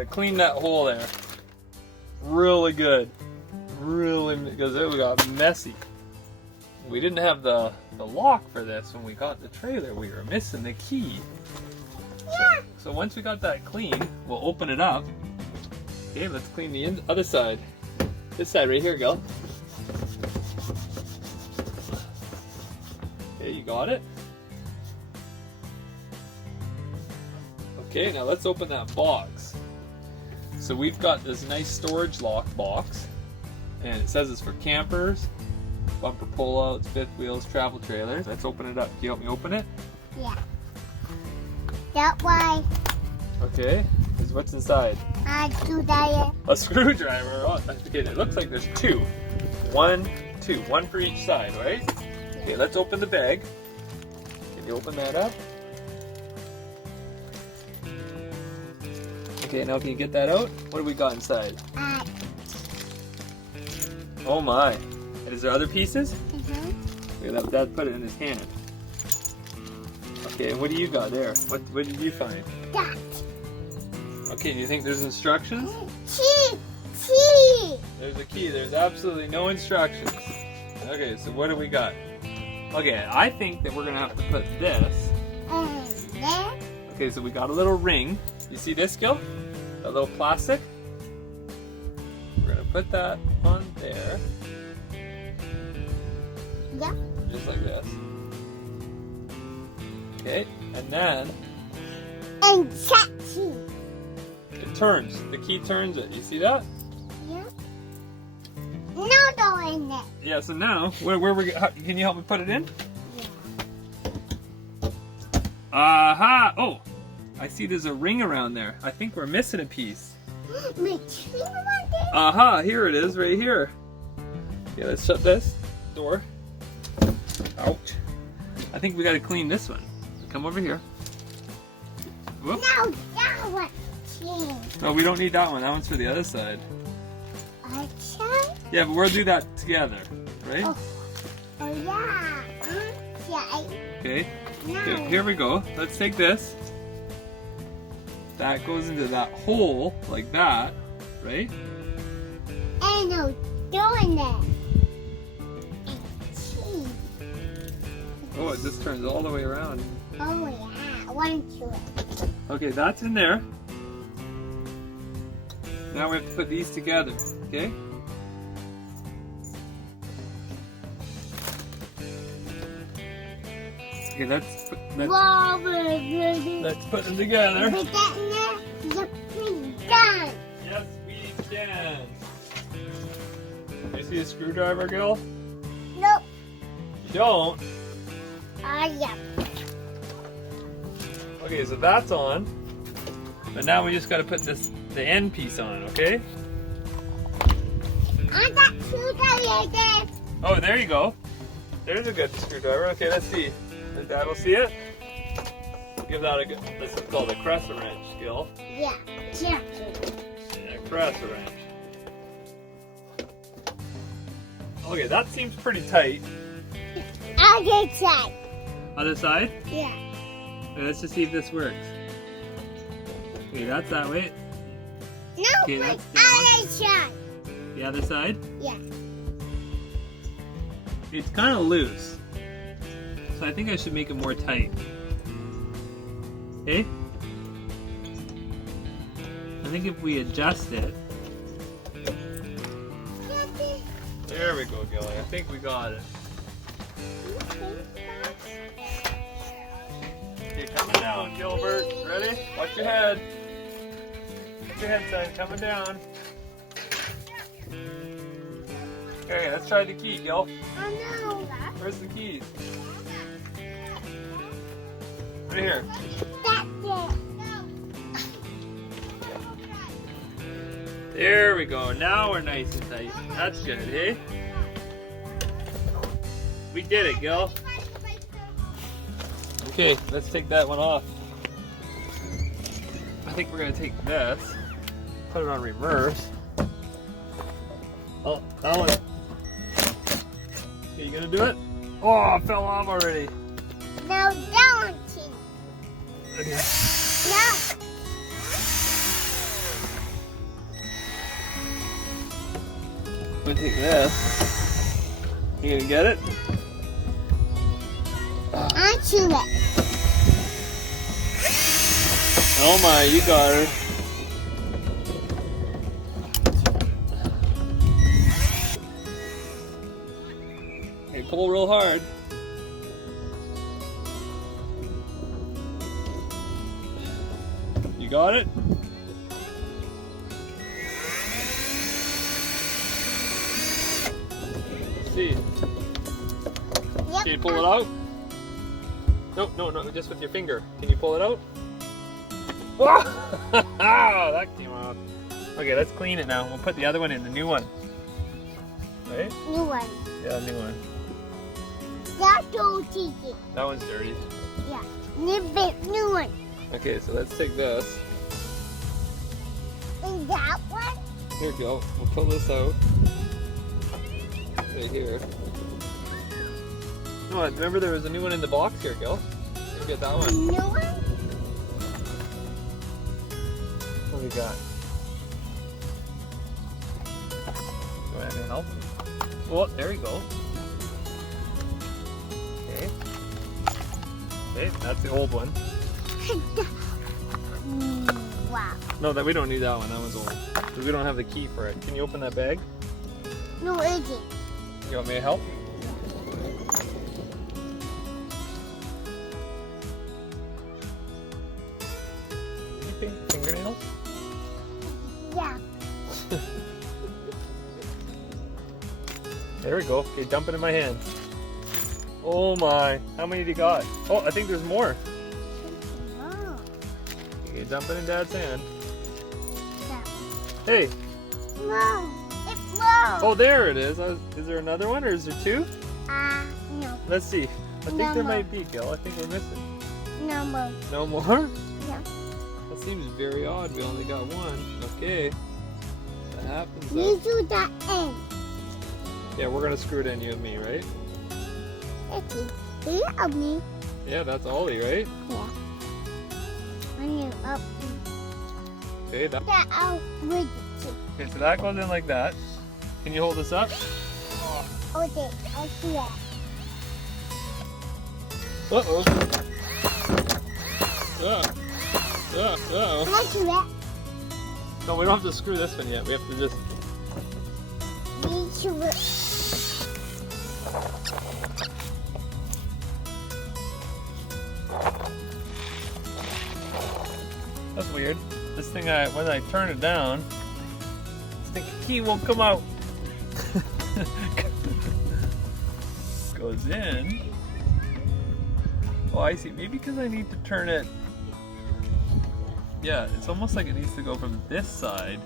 gotta clean that hole there. Really good. Really, because it got messy. We didn't have the lock for this when we got the trailer. We were missing the key. So once we got that clean, we'll open it up. Okay, let's clean the other side. This side right here, Gil. Okay, you got it? Okay, now let's open that box. So we've got this nice storage lock box, and it says it's for campers, bumper pullouts, fifth wheels, travel trailers. Let's open it up. Can you help me open it? Yeah. That way. Okay, here's what's inside. A A screwdriver. Oh, okay, it looks like there's two. One for each side, right? Okay, let's open the bag. Can you open that up? Okay, now can you get that out? What do we got inside? Oh my. Is there other pieces? Okay, that put it in his hand. Okay, what do you got there? What did you find? That. Okay, do you think there's instructions? Key. There's a key. There's absolutely no instructions. Okay, so what do we got? Okay, I think that we're gonna have to put this. There. Okay, so we got a little ring. You see this, Gil? A little plastic. We're gonna put that on there. Yeah. Just like this. Okay, and then And key. it turns. The key turns it. You see that? Yeah. No door in there. Yeah. So now, can you help me put it in? Yeah. Aha! Oh, I see. There's a ring around there. I think we're missing a piece. Aha! Here it is, right here. Okay, let's shut this door. Ouch! I think we got to clean this one. Come over here. Whoop. No, that one. No, we don't need that one. That one's for the other side. Okay. Yeah, but we'll do that together, right? Oh yeah. Okay. Okay. No. Here we go. Let's take this. That goes into that hole like that, right? Ain't no door in there. Key. Oh, it just turns all the way around. Oh yeah. One, two. Okay, that's in there. Now we have to put these together, okay? Okay, let's put them together. Put that in there. Yep, we done. Yes, we can. You see a screwdriver, Gil? Nope. You don't? Yeah. Okay, so that's on. But now we just got to put the end piece on, okay? I got screwdriver there. Oh, there you go. There's a good screwdriver. Okay, let's see. Dad will see it. Give that a good. This is called a crescent wrench, Gil. Yeah. Yeah. Yeah, crescent wrench. Okay, that seems pretty tight. Other side. Other side? Yeah. Okay, let's just see if this works. Okay, that's that way. No, Okay, but that's down. other side. The other side? Yeah. It's kind of loose. So I think I should make it more tight. Okay? I think if we adjust it. There we go, Gilly. I think we got it. Okay, coming down, Gilbert. Ready? Watch your head. Watch your head, son. Coming down. Okay, let's try the key, Gil. Oh no. Where's the keys? Right here. That's it. There we go. Now we're nice and tight. That's good, eh? We did it, Gil. Okay, let's take that one off. I think we're gonna take this, put it on reverse. Oh, that one. Okay, you gonna do it? Oh, it fell off already. No, that one too. Okay. No. me take this. You gonna get it? I chew it. Oh my, you got her. Okay, pull real hard. You got it? Let's see. Yep. Can you pull it out? No, just with your finger. Can you pull it out? Whoa! That came off. Okay, let's clean it now. We'll put the other one in, the new one. Right? New one. Yeah, new one. That's old chicken. That one's dirty. Yeah. New one. Okay, so let's take this. And that one? Here we go. We'll pull this out. Right here. No, remember there was a new one in the box here, Gil. We'll get that one. New one? What do we got? Do I have any help? Oh, there we go. Okay. Okay, that's the old one. Wow. No, that we don't need that one. That one's old. Because we don't have the key for it. Can you open that bag? No, it isn't. You want me to help? Did you paint your fingernails? Yeah. There we go. Okay, dump it in my hand. Oh my. How many do you got? Oh, I think there's more. Oh. Okay, dump it in Dad's hand. Yeah. Hey. No. It's low. Oh, there it is. Is there another one or is there two? No. Let's see. I think No there more. might be, Gil. I think we're missing. No more. No more? Yeah. That seems very odd. We only got one. Okay. That happens. You do that end. Yeah, we're gonna screw it in, you and me, right? Okay. You help me. Yeah, that's Ollie, right? Yeah. When you up Okay, that. that out with you. Okay, so that goes in like that. Can you hold this up? Okay, I see that. Uh-oh. Uh-oh. I see that. No, we don't have to screw this one yet. We have to just... You should. That's weird. This thing, when I turn it down, the key won't come out. Goes in. Oh, I see. Maybe because I need to turn it. Yeah, it's almost like it needs to go from this side